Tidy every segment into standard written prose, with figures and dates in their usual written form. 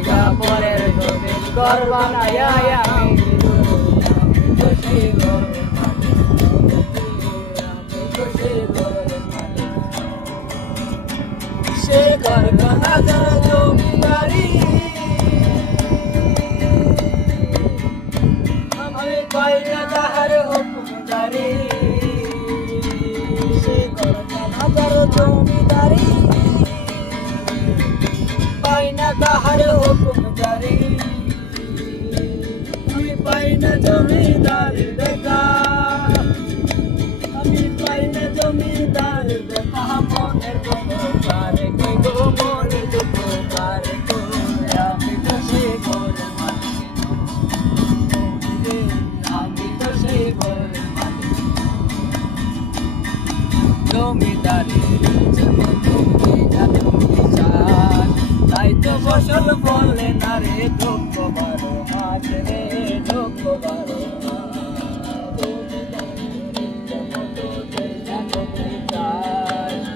জায়গা পরের জমিন ঘর বানায়া আমি খুশি ঘরের মালিক, আমি খুশি ঘরের মালিক। সে ঘর কানা যারা জমিদারি আমি পাই না তাহার হুকুমদারি। সে ঘর কানা যারা জমিদারি পাই না তাহার হুকুমদারি। আমি পাই না জমিদার দেখা, আমি পাই না জমিদার দেখা। মনের দুঃখ কারে কই গো, মনের দুঃখ কারে কই। আমি তো সেই ঘরের মালিক, আমি তো সেই ঘরের মালিক। জমিদারি যেমন তুমি না তুমি চান, তাই তো ফসল বলে না রে দুঃখ বারো মাস রে, দুঃখ বারো মাস।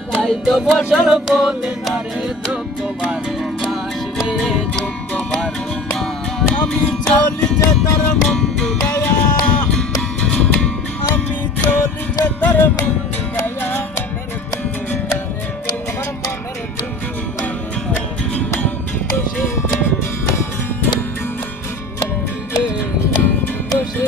তাই তো ফসল বলে না রে দুঃখ বারো মাস রে, দুঃখ বারো মাস। আমি চলি যে তার বন্ধু গায়া, আমি চলি যে তার বন্ধু গায়া। মনের দুঃখ আমার মনের দুঃখ তো সে